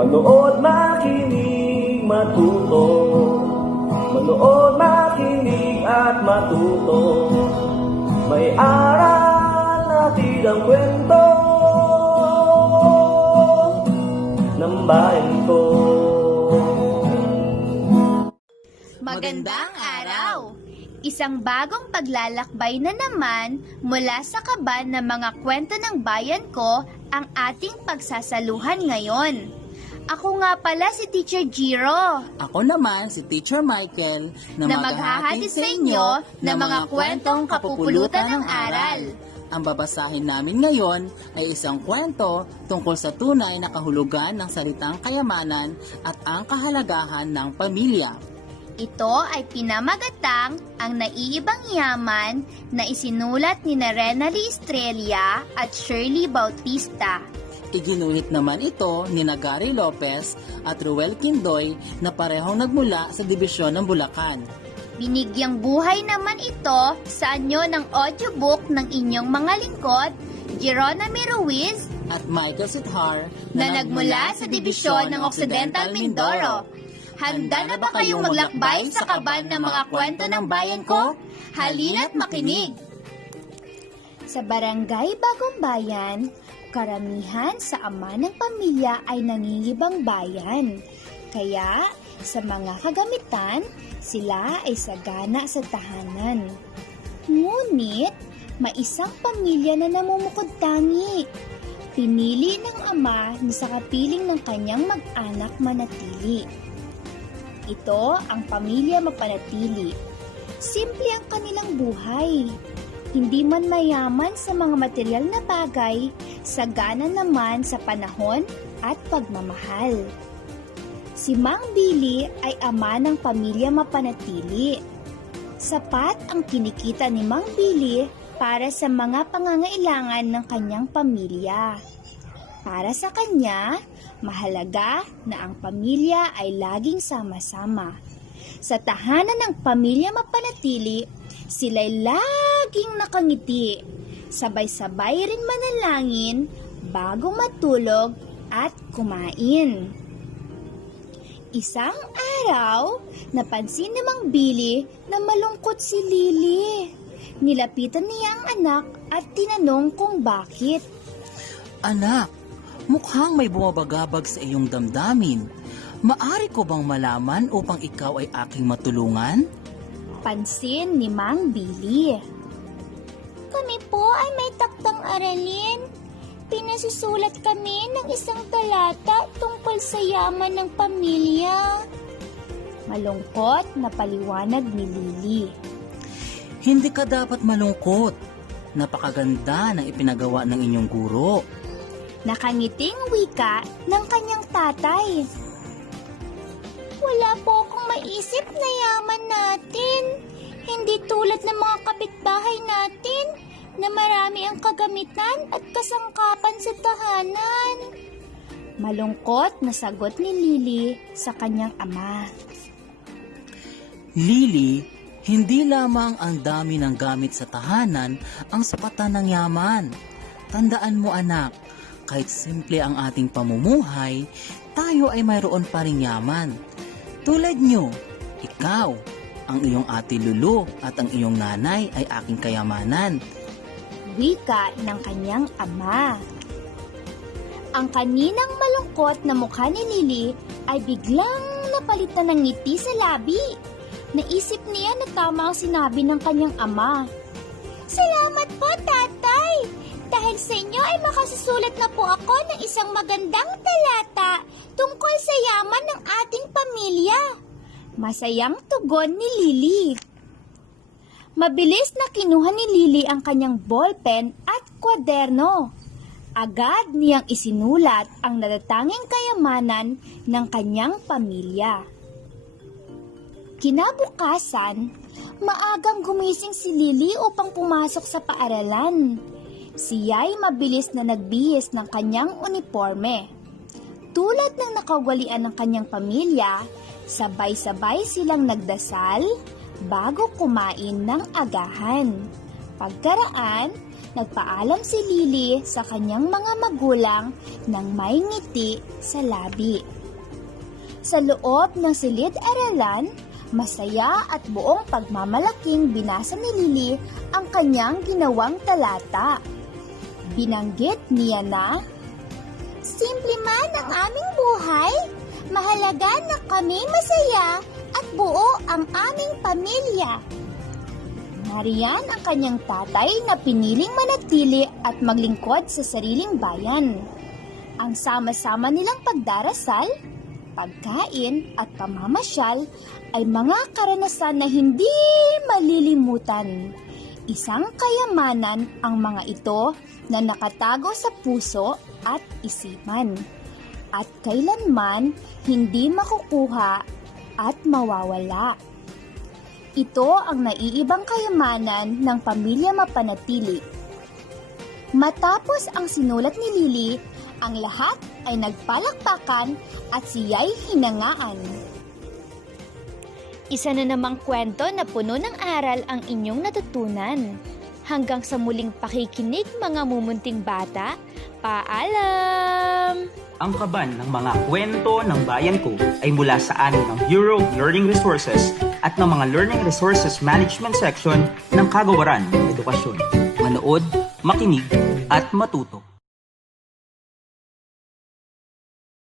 Manood, makinig, matuto. Manood, makinig at matuto. May aral natin ang kwento ng bayan ko. Magandang araw! Isang bagong paglalakbay na naman mula sa kaban ng mga kwento ng bayan ko ang ating pagsasaluhan ngayon. Ako nga pala si Teacher Jiro. Ako naman si Teacher Michael na maghahatid sa inyo ng mga kwentong kapupulutan ng aral. Ang babasahin namin ngayon ay isang kwento tungkol sa tunay na kahulugan ng salitang kayamanan at ang kahalagahan ng pamilya. Ito ay pinamagatang ang naiibang yaman na isinulat ni Renalyn Estrella at Shirley Bautista. Iginuhit naman ito ni Gary Lopez at Ruel Quindoy na parehong nagmula sa Dibisyon ng Bulacan. Binigyang buhay naman ito sa anyo ng audiobook ng inyong mga lingkod, Geronimo Ruiz at Michael Sithar na nagmula sa Dibisyon ng Occidental Mindoro. Handa na ba kayong maglakbay sa kaban ng mga kwento ng bayan ko? Halina't makinig! Sa barangay Bagong Bayan, karamihan sa ama ng pamilya ay nangingibang bayan. Kaya, sa mga kagamitan, sila ay sagana sa tahanan. Ngunit, may isang pamilya na namumukod tangi. Pinili ng ama na sa kapiling ng kanyang mag-anak manatili. Ito ang pamilya mapanatili. Simple ang kanilang buhay. Hindi man mayaman sa mga material na bagay, sagana naman sa panahon at pagmamahal. Si Mang Billy ay ama ng pamilya mapanatili. Sapat ang kinikita ni Mang Billy para sa mga pangangailangan ng kanyang pamilya. Para sa kanya, mahalaga na ang pamilya ay laging sama-sama. Sa tahanan ng pamilya mapanatili, sila'y laging nakangiti. Sabay-sabay rin manalangin bago matulog at kumain. Isang araw, napansin ni Mang Billy na malungkot si Lily. Nilapitan niya ang anak at tinanong kung bakit. Anak, mukhang may bumabagabag sa iyong damdamin. Maari ko bang malaman upang ikaw ay aking matulungan? Pansin ni Mang Billy. Kami po ay may taktang aralin. Pinasusulat kami ng isang talata tungkol sa yaman ng pamilya. Malungkot na paliwanag ni Lily. Hindi ka dapat malungkot. Napakaganda ng ipinagawa ng inyong guro. Nakangiting wika ng kanyang tatay. Wala po akong maisip na yaman natin. Hindi tulad ng mga kapitbahay natin na marami ang kagamitan at kasangkapan sa tahanan. Malungkot na sagot ni Lily sa kanyang ama. Lily, hindi lamang ang dami ng gamit sa tahanan ang sukatan ng yaman. Tandaan mo anak, kahit simple ang ating pamumuhay, tayo ay mayroon pa ring yaman. Tulad nyo, ikaw, ang iyong ate Lulu at ang iyong nanay ay aking kayamanan. Wika ng kanyang ama. Ang kaninang malungkot na mukha ni Lily ay biglang napalitan ng ngiti sa labi. Naisip niya na tama ang sinabi ng kanyang ama. Salamat po, tatay! Dahil sa inyo ay makasusulat na po ako ng isang magandang talata tungkol sa yaman ng ating pamilya. Masayang tugon ni Lily. Mabilis na kinuha ni Lily ang kanyang ballpen at kwaderno. Agad niyang isinulat ang natatanging kayamanan ng kanyang pamilya. Kinabukasan, maagang gumising si Lily upang pumasok sa paaralan. Siya'y mabilis na nagbihis ng kanyang uniforme. Tulad ng nakawalian ng kanyang pamilya, sabay-sabay silang nagdasal, bago kumain ng agahan. Pagkaraan, nagpaalam si Lily sa kanyang mga magulang nang may ngiti sa labi. Sa loob ng silid-aralan, masaya at buong pagmamalaking binasa ni Lily ang kanyang ginawang talata. Binanggit niya na, "Simple man ang aming buhay, mahalaga na kami masaya at buo ang aming pamilya." Nariyan ang kanyang tatay na piniling manatili at maglingkod sa sariling bayan. Ang sama-sama nilang pagdarasal, pagkain at pamamasyal ay mga karanasan na hindi malilimutan. Isang kayamanan ang mga ito na nakatago sa puso at isipan, at kailanman hindi makukuha at mawawala. Ito ang naiibang kayamanan ng pamilya mapanatili. Matapos ang sinulat ni Lily, ang lahat ay nagpalakpakan at siya'y hinangaan. Isa na namang kwento na puno ng aral ang inyong natutunan. Hanggang sa muling pakikinig mga mumunting bata, paalam! Ang kaban ng mga kwento ng bayan ko ay mula sa amin ng Bureau of Learning Resources at ng mga Learning Resources Management Section ng Kagawaran ng Edukasyon. Manood, makinig, at matuto.